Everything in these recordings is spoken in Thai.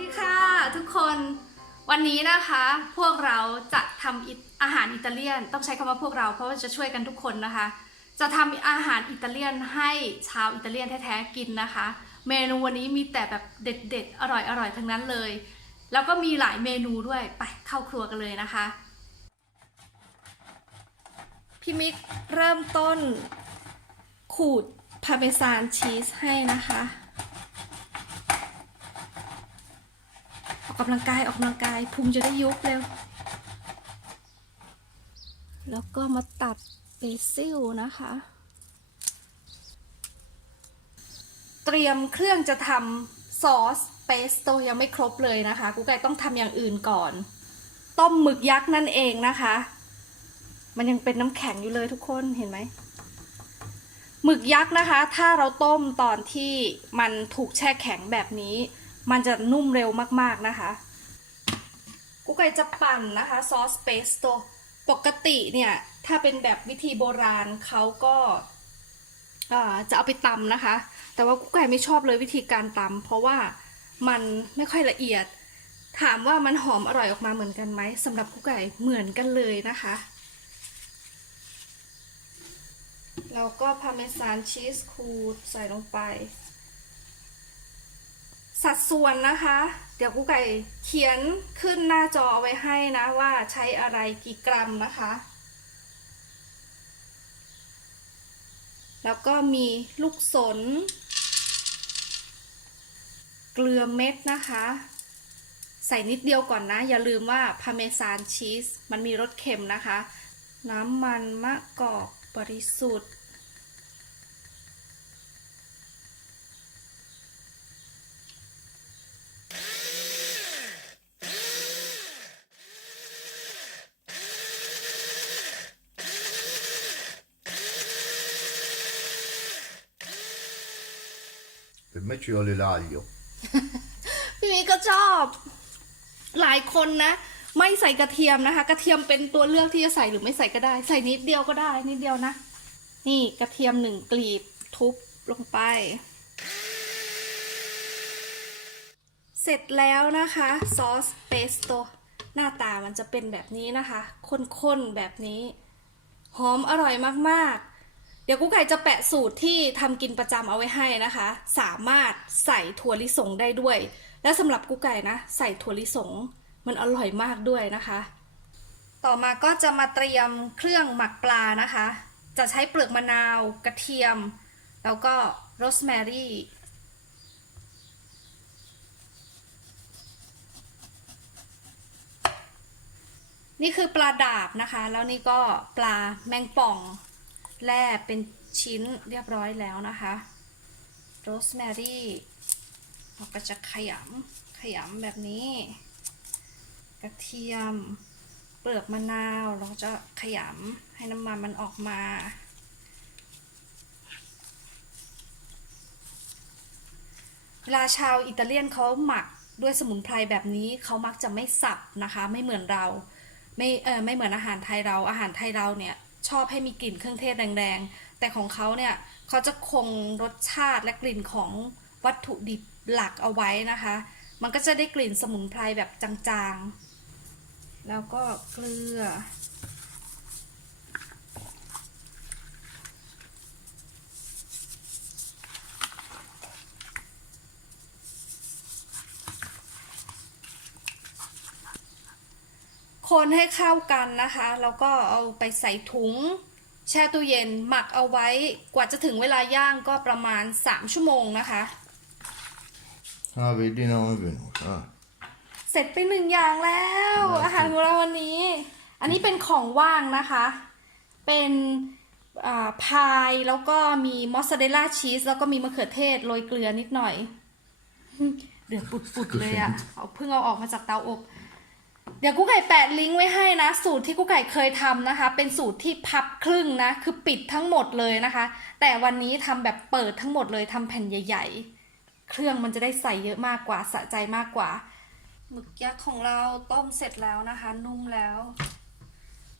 ดีค่ะทุกคนวันนี้นะคะพวกเราจะทำอิอาหารอิตาเลียน ต้องใช้คำว่าพวกเราเพราะว่าจะช่วยกันทุกคนนะคะ จะทำอาหารอิตาเลียนให้ชาวอิตาเลียนแท้ๆกินนะคะ เมนูวันนี้มีแต่แบบเด็ดๆ อร่อยๆทั้งนั้นเลย แล้วก็มีหลายเมนูด้วยไปเข้าครัวกันเลยนะคะ พี่มิกเริ่มต้นขูดพาเมซานชีสให้นะคะ ออ กกำลังกายออกกำลังกายพุงจะได้ยุบเร็ว แล้วก็มาตัดเบซิลนะคะ เตรียมเครื่องจะทำซอสเปสโตยังไม่ครบเลยนะคะกูไก่ต้องทำอย่างอื่นก่อน ต้มหมึกยักษ์นั่นเองนะคะ มันยังเป็นน้ำแข็งอยู่เลยทุกคนเห็นไหมหมึกยักษ์นะคะ ถ้าเราต้มตอนที่มันถูกแช่แข็งแบบนี้ มันจะนุ่มเร็วมากๆนะคะ กุ๊กไก่จะปั่นนะคะซอสเปสโตปกติเนี่ยถ้าเป็นแบบวิธีโบราณเขาก็จะเอาไปตำนะคะ แต่ว่ากุ๊กไก่ไม่ชอบเลยวิธีการตำเพราะว่ามันไม่ค่อยละเอียด ถามว่ามันหอมอร่อยออกมาเหมือนกันไหมสำหรับกุ๊กไก่เหมือนกันเลยนะคะแล้วก็พาเมซานชีสคูดใส่ลงไป สัดส่วนนะคะ เดี๋ยวกูไก่เขียนขึ้นหน้าจอเอาไว้ให้นะว่าใช้อะไรกี่กรัมนะคะ แล้วก็มีลูกสน เกลือเม็ดนะคะ ใส่นิดเดียวก่อนนะ อย่าลืมว่าพาเมซานชีสมันมีรสเค็มนะคะ น้ำมันมะกอกบริสุทธิ์ Per me ci vuole l'aglio. พี่มิกก็ชอบ หลายคนนะ ไม่ใส่กระเทียมนะคะ กระเทียมเป็นตัวเลือกที่จะใส่หรือไม่ใส่ก็ได้ ใส่นิดเดียวก็ได้ นิดเดียวนะ นี่กระเทียมหนึ่งกลีบทุบลงไป เสร็จแล้วนะคะซอสเปสโตหน้าตามันจะเป็นแบบนี้นะคะข้นๆแบบนี้ หอมอร่อยมากๆ ดี๋ยวกุ๊กไก่จะแปะสูตรที่ทำกินประจำเอาไว้ให้นะคะ สามารถใส่ถั่วลิสงได้ด้วย และสำหรับกุ๊กไก่นะ ใส่ถั่วลิสง มันอร่อยมากด้วยนะคะ ต่อมาก็จะมาเตรียมเครื่องหมักปลานะคะ จะใช้เปลือกมะนาว กระเทียม แล้วก็โรสแมรี่นี่คือปลาดาบนะคะ แล้วนี่ก็ปลาแมงป่อง แล่เป็นชิ้นเรียบร้อยแล้วนะคะโรสแมรี่เราก็จะขยำขยำแบบนี้ กระเทียม เปลือกมะนาวเราก็จะขยำให้น้ำมันมันออกมาเวลาชาวอิตาเลียนเขาหมักด้วยสมุนไพรแบบนี้เขามักจะไม่สับนะคะ ไม่เหมือนเรา ไม่เออไม่เหมือนอาหารไทยเราอาหารไทยเราเนี่ย ชอบให้มีกลิ่นเครื่องเทศแรงๆ แต่ของเขาเนี่ยเขาจะคงรสชาติและกลิ่นของวัตถุดิบหลักเอาไว้นะคะ มันก็จะได้กลิ่นสมุนไพรแบบจางๆ แล้วก็เกลือ คนให้เข้ากันนะคะ แล้วก็เอาไปใส่ถุง แช่ตู้เย็นหมักเอาไว้กว่าจะถึงเวลาย่างก็ประมาณ 3 ชั่วโมงนะคะ Ah, vedi, non è venuta. ah. เสร็จไปหนึ่งอย่างแล้วน่ากินอาหารของเราวันนี้ อันนี้เป็นของว่างนะคะ เป็นอ่าพายแล้วก็มีมอสซาเรลล่าชีสแล้วก็มีมะเขือเทศโรยเกลือนิดหน่อย เดือดปุดๆเลยอะเอาเพิ่งเอาออกมาจากเตาอบ เดี๋ยวกุ๊กไก่แปะลิงก์ไว้ให้นะ สูตรที่กุ๊กไก่เคยทำนะคะ เป็นสูตรที่พับครึ่งนะ คือปิดทั้งหมดเลยนะคะ แต่วันนี้ทำแบบเปิดทั้งหมดเลยทำแผ่นใหญ่ ๆ เครื่องมันจะได้ใส่เยอะมากกว่าสะใจมากกว่าหมึกยักษ์ของเราต้มเสร็จแล้วนะคะ นุ่มแล้ว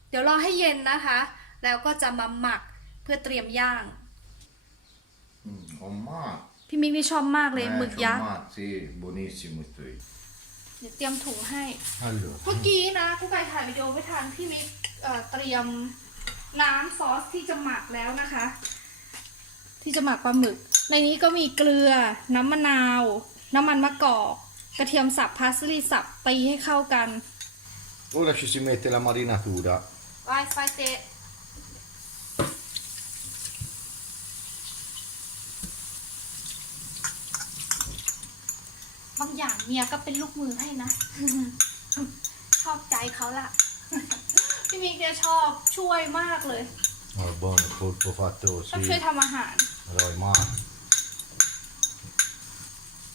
เดี๋ยวรอให้เย็นนะคะ แล้วก็จะมาหมักเพื่อเตรียมย่าง Mm, oh, ma. พี่มิกนี่ชอบมากเลย Eh, หมึกยักษ์ formaggi, Sì, buonissimo questo. qui. เดี๋ยวเตรียมถุงให้ Allora, เมื่อกี้นะกูไก่ถ่ายวิดีโอไม่ทันพี่มิกเอ่อเตรียมน้ำซอสที่จะหมักแล้วนะคะ ที่จะหมักปลาหมึก ในนี้ก็มีเกลือ น้ำมะนาว น้ำมันมะกอก กระเทียมสับพาสลีสับตีให้เข้ากัน ora ci si mette la marinatura. วายไฟเตะ บางอย่างเมียก็เป็นลูกมือให้นะ ชอบใจเขาละพี่มิกเนี่ยชอบช่วยมากเลย Oh, buono, il polpo fatto ชอบ così. ช่วยทำอาหาร Allora, ma...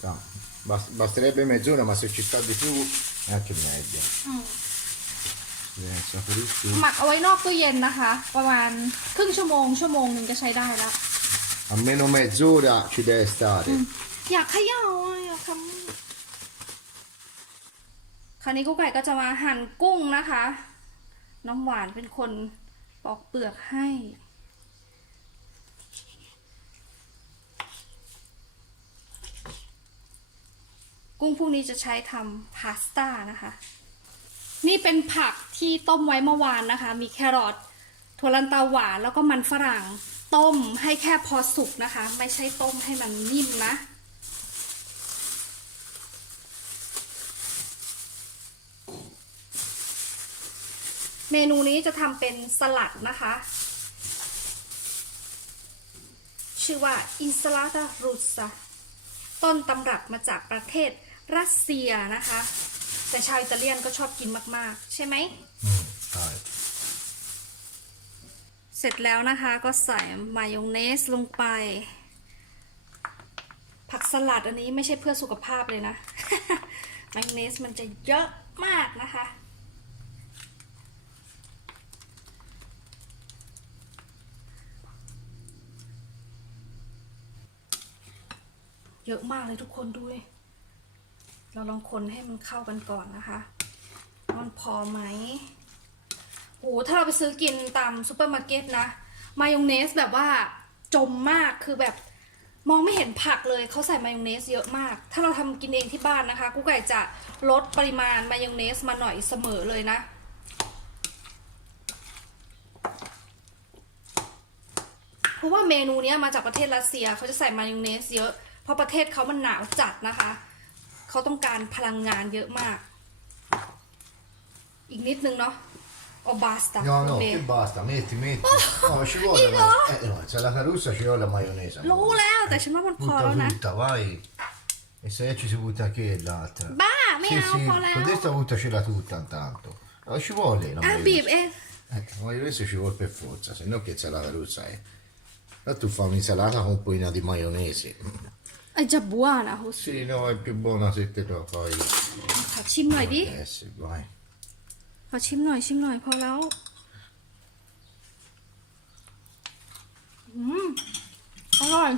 No, bast- basterebbe mezz'ora, ma se ci sta di più è anche meglio. อืม Senza fritti. หมักเอาไว้นอกตู้เย็นนะคะ ประมาณครึ่งชั่วโมงชั่วโมงหนึ่งก็ใช้ได้แล้ว Almeno mezz'ora ci deve stare. อยากเขย่าอะอยากทำ คราวนี้กุ๊กไก่ก็จะมาหั่นกุ้งนะคะ น้ำหวานเป็นคนปอกเปลือกให้ กุ้งพวกนี้จะใช้ทำพาสต้านะคะ นี่เป็นผักที่ต้มไว้เมื่อวานนะคะ มีแครอทถั่วลันเตาหวานแล้วก็มันฝรั่งต้มให้แค่พอสุกนะคะ ไม่ใช่ต้มให้มันนิ่มนะ เมนูนี้จะทำเป็นสลัดนะคะ ชื่อว่าอินสลาตารูซาต้นตำรับมาจากประเทศรัสเซียนะคะ แต่ชาวอิตาเลียนก็ชอบกินมาก ๆ ใช่ไหม Mm, dai. เสร็จแล้วนะคะก็ใส่มายองเนสลงไป ผักสลัดอันนี้ไม่ใช่เพื่อสุขภาพเลยนะ มายองเนสมันจะเยอะมากนะคะ เยอะมากเลยทุกคนดูเลยเราลองคนให้มันเข้ากันก่อนนะคะ มันพอไหมโอ้ถ้าเราไปซื้อกินตามซูเปอร์มาร์เก็ตนะมายองเนสแบบว่าจมมากคือแบบมองไม่เห็นผักเลยเขาใส่มายองเนสเยอะมาก ถ้าเราทำกินเองที่บ้านนะคะกูไก่จะลดปริมาณมายองเนสมาหน่อยเสมอเลยนะเพราะว่าเมนูนี้มาจากประเทศรัสเซียเขาจะใส่มายองเนสเยอะ เพราะประเทศเขามันหนาวจัดนะคะ เขาต้องการพลังงานเยอะมาก อีกนิดนึงเนาะโอบาสตา No, no, che basta, metti, metti. No, ci vuole. Io? ma- Eh, no, c'è la carussa, ci vuole la maionese. รู้แล้วแต่ฉันว่ามันพอ Butta แล้วนะ tutta, vai. E se ci si butta anche l'altra. บ้าไม่ Sì, เอา sì, พอแล้ว con questa buttacela tutta intanto. No, ci vuole la อะบีบ maionese. เอง Eh, la maionese ci vuole per forza, se no che c'è la carussa eh. Ma tu fai un'insalata con un pochino di maionese. ไอจะบัวนะโฮส Sì, no, è più buona se te lo fai. ขอชิมหน่อยดิ Adesso, vai. ขอชิมหน่อยชิมหน่อยพอแล้วอืมอร่อย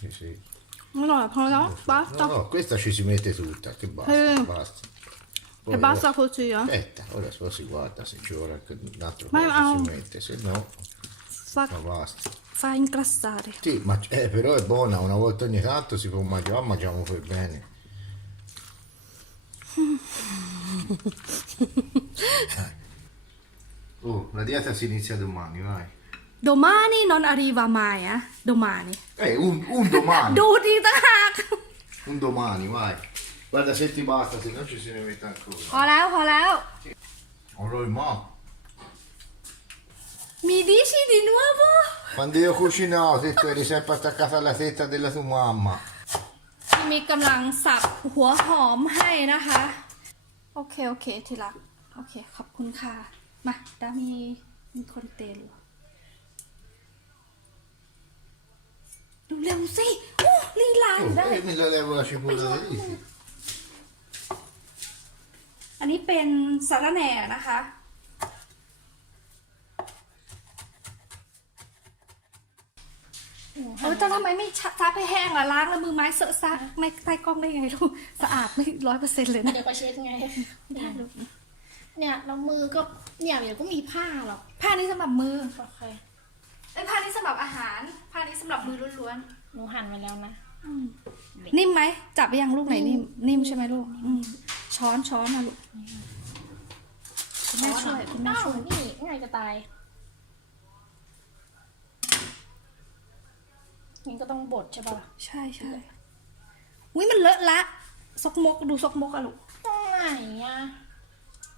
Sì, sì. อร่อยพอแล้วบาสตา No, no, questa ci si mette tutta, che basta, Eh. basta. แต่ Poi บาส ora- ตาโคจิอะ Aspetta, ora poi si guarda se ci vuole anche un altro Ma po' no. si mette, se no, ฟัก ma basta. ฟาอินกราซาเด Sì, ma eh, però è buona, una volta ogni tanto si può mangiare, ma mangiamo per bene. Eh. Oh, la dieta si inizia domani, vai. โดมานี่นอนอารีวามายอะโดมานี่ Eh, un, un domani, ดูดีต่างหาก un domani, vai. Guarda se ti basta, se no ci si ne mette พอ ancora. แล้วพอแล้ว Allora, ma Mi dici di nuovo? Quando io cucinavo, te tu eri sempre attaccata alla tetta della tua mamma. พี่มิกกำลังสับหัวหอมให้นะคะ โอเค โอเคทีรักโอเค ขอบคุณค่ะ มาดามีมีคนเตลดูเร็วสิโอ้ลีลาอยู่ Oh, ได้ e mi la levo la cipolla da lì. อันนี้เป็นสาระแหน่นะคะ เออแต่ทำไมไม่ซับให้แห้งล่ะล้างแล้วมือไม้เสอะซักในใต้กล้องได้ไงลูกสะอาดไม่ร้อยเปอร์เซ็นต์เลยนะเดี๋ยวก็เช็ดไงได้ลูกเนี่ยแล้วมือก็เนี่ยเดี๋ยวก็มีผ้าหรอกผ้านี้สำหรับมือโอเคไอ้ยผ้านี้สำหรับอาหารผ้านี้สำหรับมือล้วนหนูหั่นไว้แล้วนะๆนิ่มไหมจับไปยังลูกไหนนิ่มนิ่มใช่ไหมลูกอืมช้อนช้อนมาลูกคุณแม่ช่วยคุณแม่อ้าวช่วยนี่ง่ายจะตาย นี่ก็ต้องบดใช่ปะล่ะใช่ใช่อุ้ยมันเลอะละซกมกดูซกมกอะลูกตรงไหนอะ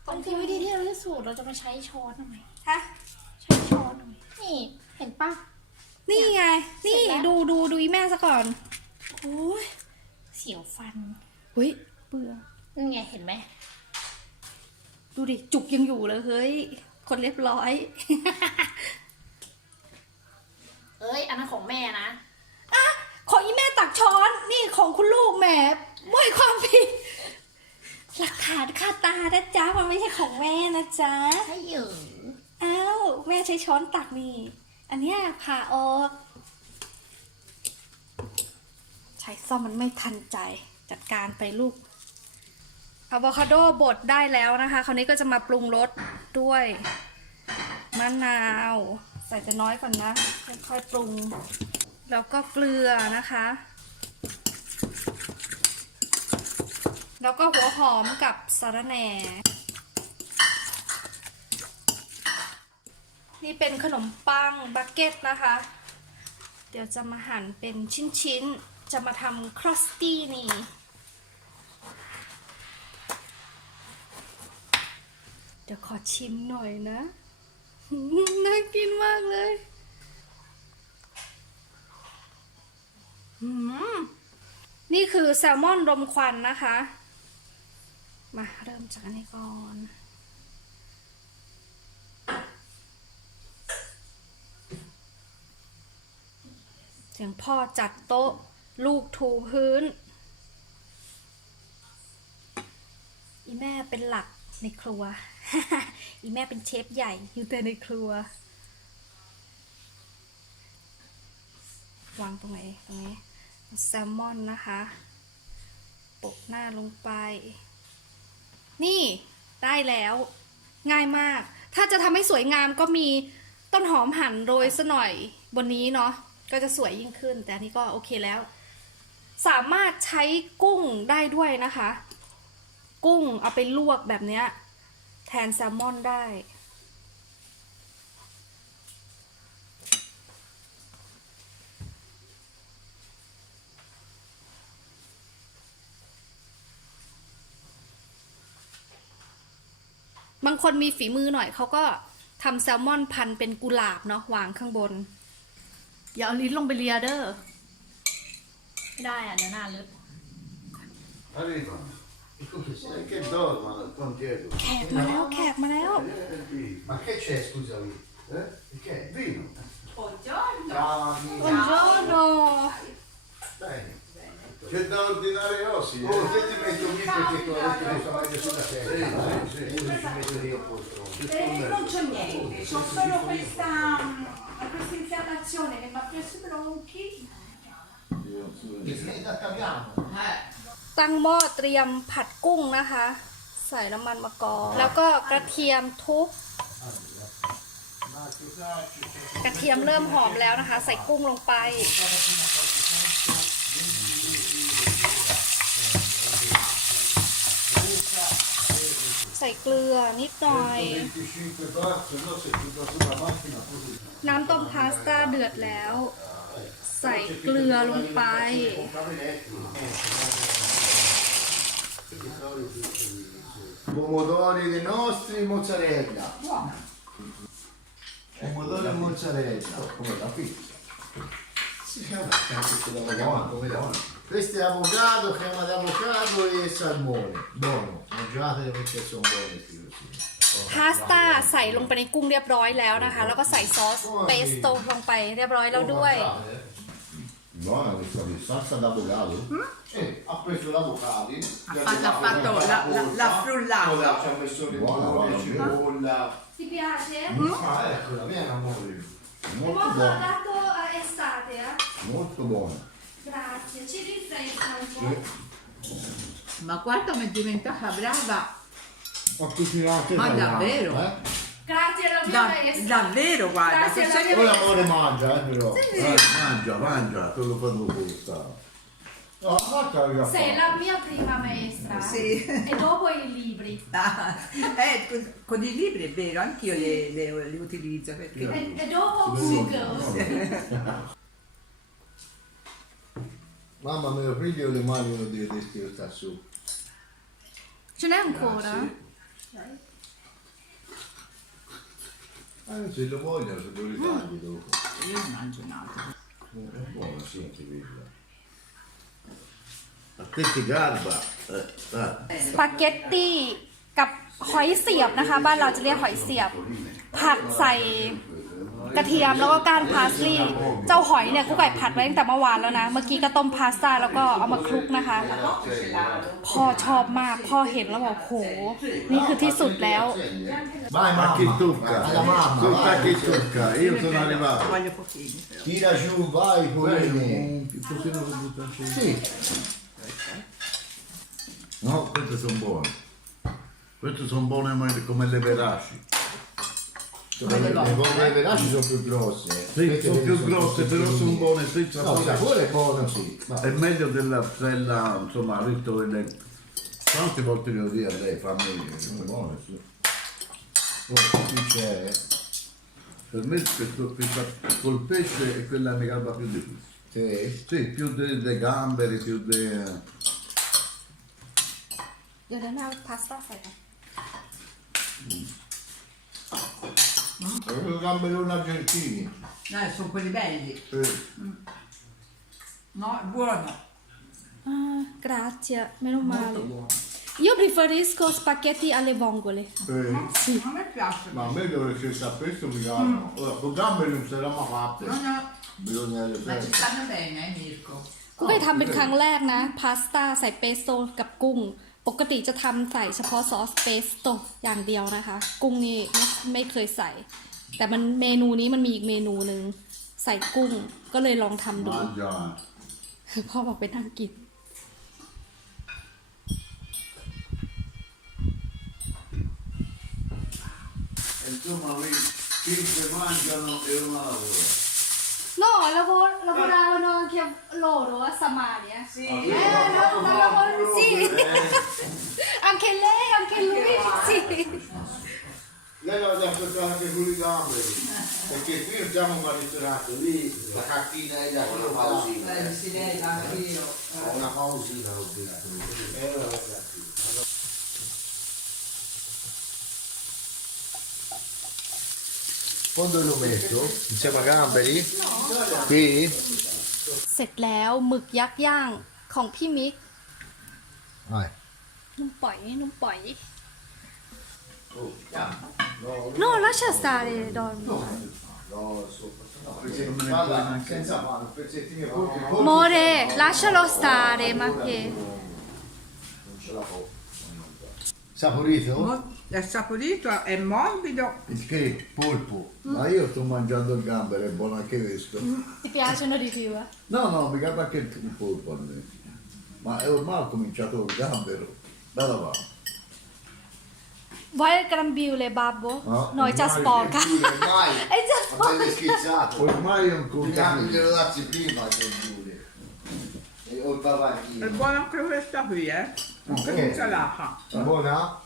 บางทีวิธีที่เราที่สุดเราจะมาใช้ช้อนทำไมฮะใช้ช้อนทำไมนี่เห็นปะ นี่ไง นี่เสร็จแล้ว ดูดูดูอีแม่ซะก่อนโอ้ยเสียวฟันเฮ้ยเบื่อนี่ไงเห็นไหมดูดิจุกยังอยู่เลยเฮ้ย คนเรียบร้อย เอ้ยอันนั้นของแม่นะอะ ของอีแม่ตักช้อนนี่ของคุณลูกแหมไม่ความผิดหลักฐานคาตานะจ๊ะมันไม่ใช่ของแม่นะจ๊ะใช่เหยืออ้าวแม่ใช้ช้อนตักนี่ อันเนี้ยผ่าออกใช้ซ่อมมันไม่ทันใจจัดการไปลูกอะโวคาโดบดได้แล้วนะคะ คราวนี้ก็จะมาปรุงรสด้วยมะนาว ใส่จะน้อยก่อนนะค่อยๆปรุง แล้วก็เกลือนะคะ แล้วก็หัวหอมกับสาระแหน่ นี่เป็นขนมปังบักเก็ตนะคะ เดี๋ยวจะมาหั่นเป็นชิ้นๆ จะมาทำครอสตี้นี่เดี๋ยวขอชิมหน่อยนะ น่ากินมากเลย อืม นี่คือแซลมอนรมควันนะคะ มาเริ่มจากอันนี้ก่อนเสียงพ่อจัดโต๊ะลูกถูพื้น อีแม่เป็นหลักในครัว อีแม่เป็นเชฟใหญ่อยู่แต่ในครัว วางตรงไหนตรงนี้ แซลมอนนะคะ ปกหน้าลงไป นี่ได้แล้ว ง่ายมาก ถ้าจะทำให้สวยงามก็มีต้นหอมหั่นโรยซะหน่อยบนนี้เนาะก็จะสวยยิ่งขึ้น แต่นนี้ก็โอเคแล้ว สามารถใช้กุ้งได้ด้วยนะคะ กุ้งเอาไปลวกแบบเนี้ยแทนแซลมอนได้ บางคนมีฝีมือหน่อยเขาก็ทำแซลมอนพันเป็นกุหลาบเนาะวางข้างบน อย่าเอาลิ้นลงไปเลียเด้อไม่ได้อะเดี๋ยวหน้าลึก Arriva. Eh, Che dorma, contiero. แขกมาแล้วแขกมาแล้ว Ma che c'è, scusami? Eh? Che? Vino? Buongiorno. Ciao, amica. Buongiorno Bene. C'è da ordinare oggi? Oh, che ti metto lì perché tu hai detto che sto meglio sulla testa. Sì, sì, sì. ci metto lì a posto. Eh, non c'ho niente, c'ho solo questa, mm, questa infiammazione che mi ha preso i bronchi. Capiamo. ตั้งหม้อเตรียมผัดกุ้งนะคะ ใส่น้ำมันมะกอกแล้วก็กระเทียมทุบกระเทียมเริ่มหอมแล้วนะคะ ใส่กุ้งลงไป ใส่ เกลือนิดหน่อย25 bar, se no se tutta sulla macchina così. น้ำต้มพาสต้าเดือดแล้ว ใส่เกลือลงไป Pomodori dei nostri mozzarella. Buono. Pomodoro e mozzarella. Come la pizza. Sì, vabbè, anche da buono, come da Questo è avocado, crema d'avocado e salmone. Buono, mangiateli perché sono buoni sì, così. พาสต้าใส่ลงไปในกุ้งเรียบร้อยแล้วนะคะ แล้วก็ใส่ซอสเปสโต้ลงไปเรียบร้อยแล้วด้วย Buona questa qui, salsa d'avocado? Sì, ha preso l'avocado. Ha fatto, ha fatto la, la, la frullata. Ci ha messo il pomodoro, cipolla. Ti piace? Ah, ecco, la mia amore. Molto buona, dato estate, eh? molto buona. Grazie, ci rinfresca un po'. Ma guarda come è diventata brava. Ho cucinato Ma davvero? Eh? Grazie alla mia Da- maestra. davvero, guarda. Grazie che alla sei- Poi mangia, eh, però. Eh, mangia, mangia, te lo fanno questa. No, la carta l'ho già Sei la mia prima maestra. Sì. E dopo i libri. Ah, eh, con, con i libri è vero, anch'io li, li- li utilizzo perché... E, e dopo Sì. Google. Mamma, mio figlio le mani non deve testare sta su. Ce n'è ancora? Ah, se lo vogliono, se lo ritagli dopo. Io ne mangio un altro. È buono, sì, anche quello. A te ti garba. Eh, eh. สปาเกตตี้กับหอยเสียบนะคะ บ้านเราจะเรียกหอยเสียบ ผัดใส่ กระเทียมแล้วก็ก้านพาสลีย์เจ้าหอยเนี่ยกูไก่ผัดไว้ตั้งแต่เมื่อวานแล้วนะ เมื่อกี้ก็ต้มพาสต้าแล้วก็เอามาคลุกนะคะ พ่อชอบมาก พ่อเห็นแล้วบอกโห นี่คือที่สุดแล้ว Vai, A chi mamma. tocca? Alla mamma. Tocca a vai. chi tocca? Io sono arrivato. Voglio pochini però. Tira giù, vai, Quello, poverini. un piccolino che butta giù. Sì. No, queste sono buone. Queste sono buone come- come le veraci. Le, le bombe veraci sono più grosse. eh. Sì, Queste sono più sono grosse, però sono piccoline. buone senza No, il sapore. sapore è buono, sì. Ma È meglio della stella, insomma, ritto e le... Quante volte glielo dire a lei, fammi... sono buone, sì. Oh, qui c'è. Per me questo, questa col pesce è quella che mi calma più di più. Sì. Sì, più dei de gamberi, più dei... เดี๋ยวเดี๋ยวนะพาสต้าใส่ก่อน Sono gamberoni argentini. Eh, sono quelli belli. Sì. No, è buono. Ah, grazie, meno male. Molto buono. Io preferisco spaghetti alle vongole. Sì. A me piace. Ma a me dovreste sapere questo mi calma. Ora, con gamberi non se l'ha mai fatte. No, no, Bisogna le ma ci prendere. stanno bene, eh, Mirko. กูเคยทำเป็นครั้งแรกนะ พาสต้าใส่เปสโต้กับกุ้ง ปกติจะทำใส่เฉพาะซอสเปสโต้อย่างเดียวนะคะ กุ้งนี่ไม่ไม่เคยใส่ แต่มันเมนูนี้มันมีอีกเมนูหนึ่งใส่กุ้งก็เลยลองทำดู Mangia. พ่อบอกไปนั่งกิน Insomma, cinque mangiano e una lavora. No, lavoro, lavoravano anche loro a Samaria. Sì. Eh, no, no, lavoro- sì. anche lei, anche lui, sì. Lei l'ha detto anche con i gamberi. Perché qui non siamo un ristorante, lì la cacchina è da una pausina. Eh, sì, lei, anch'io. Una pausina ho detto. E la cacchina. Quando lo metto? Insieme a gamberi? Qui? เสร็จแล้วหมึกยักษ์ย่างของพี่มิก Vai. นุ่มปล่อยนุ่มปล่อย No, No, lascia stare, Don. no, sopra. No, pezzettini, guarda, senza mano, pezzettini corti, corti. Amore, lascialo stare, ma che... Non ce la può. Saporito? Mo- È saporito, è morbido. Il che? Polpo. Ma io sto mangiando il gambero, è buono anche questo. Ti piacciono di più, eh? No, no, mi capita anche il polpo a me. Ma è ormai ho cominciato il gambero. Bella va. Vuoi il grambile, babbo? No, Noi già ormai, sporca. Ormai, È già ma sporca. avete schizzato. Ormai è un Bignami contadino. glielo darsi prima, Don Giulio. E o il È bavaglino. buona anche questa qui, eh. Anche l'insalata. Buona?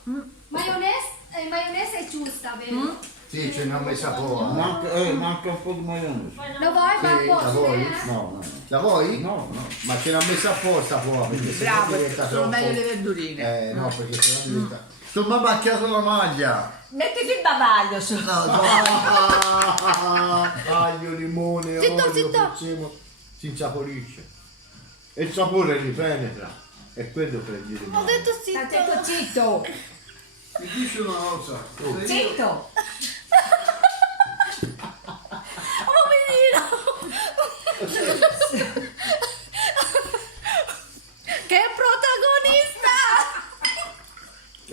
Maionese, eh, maionese è giusta, vero? Sì, ce n'ho messa poca. Manca, eh, manca un po' di maionese. Lo vuoi, Sì, babbo? la vuoi? Eh? No, no, La vuoi? no, no. Ma ce l'ha messa apposta poca perché se no Bravo, diventa sono troppo. meglio le verdurine. Eh no, perché se no diventa. Sto mi ha macchiato la maglia. Mettiti il bavaglio su. No, no. Aglio, limone, Zitto, olio, zitto. prezzemolo, si insaporisce. E il sapore ripenetra. E quello prendi di Ho detto sì. Detto zitto. Mi dice una cosa. Zitto. Oh, menino! che protagonista!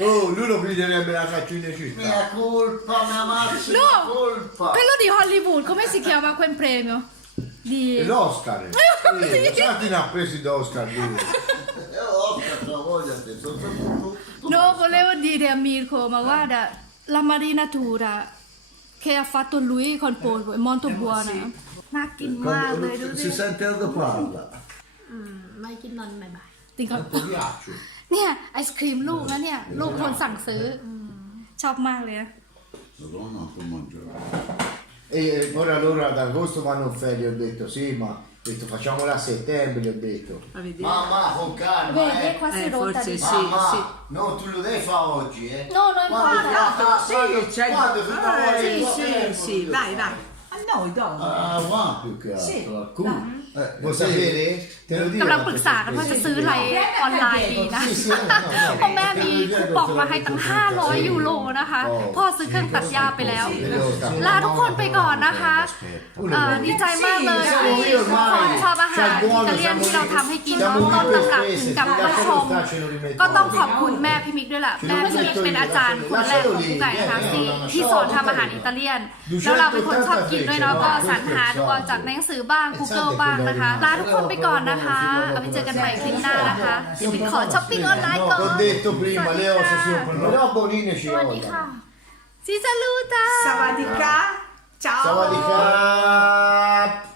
Oh, lui lo piglierebbe la città. Mia colpa, mia massima No! colpa. Quello di Hollywood, come si chiama quel premio? Di... E l'Oscar. Sì, Quanti ne ha presi d'Oscar lui? Eh, Oscar, tua voglia, te. Sono tutto- No, volevo dire a Mirko, ma guarda, la marinatura che ha fatto lui col polpo è molto buona. Ma che male, Quando si sente quando parla. อืมไม่กินนอนบ่ายจริงก็ Tanto ghiaccio. เนี่ยไอศครีมลูกนะเนี่ย ลูกคนสั่งซื้ออชอบมากเลยนะ Madonna, può mangiare. E ora loro ad agosto vanno in ferie, ho detto sì, ma Ho detto facciamola a settembre, gli ho detto. Mamma, con calma, Vedi, eh. qua si Eh, rotta forse di sì. Mamma, no, tu lo devi fare oggi, eh. No, no, Quando infatti. Ah, sì, quando, c'è- quando tu Ah, lavori sì, il tuo ah, sì, tempo, sì, vai, vai. A noi, donna. Ah, qua più che altro. Sì, Sì. Eh, vuoi sapere? Te lo dico. กำลังป quante รึกษากันว่าจะ sorprese. ซื้ออะไรออนไลน์ดีนะ Sì, sì, no, no, no. เพราะแม่มีคูปองมาให้ตั้ง 500 ยูโรนะคะ พ่อซื้อเครื่องตัดหญ้าไปแล้ว ลาทุกคนไปก่อนนะคะเอ่อดีใจมากเลยที่ทุกคนชอบอาหารอิตาเลียนที่เราทำให้กินเนาะต้นตำรับถึงกับผู้ชม ก็ต้องขอบคุณแม่พี่มิกด้วยแหละแม่พี่มิกเป็นอาจารย์คนแรกของกุ๊กไก่นะคะที่ที่สอนทำอาหารอิตาเลียน แล้วเราเป็นคนชอบกินด้วยเนาะก็สรรหาดูเอาจากหนังสือบ้าง Google บ้างนะคะ ลาทุกคนไปก่อนนะคะเอาไปเจอกันใหม่คลิปหน้านะคะเดี๋ยวไปขอช้อปปิ้งออนไลน์ก่อน T'ho detto prima, Leo, se si però Bonini ci สวัสดี vogliono. ค่ะ ซิซาลูตา Savadika. Ciao. Sawadee krap.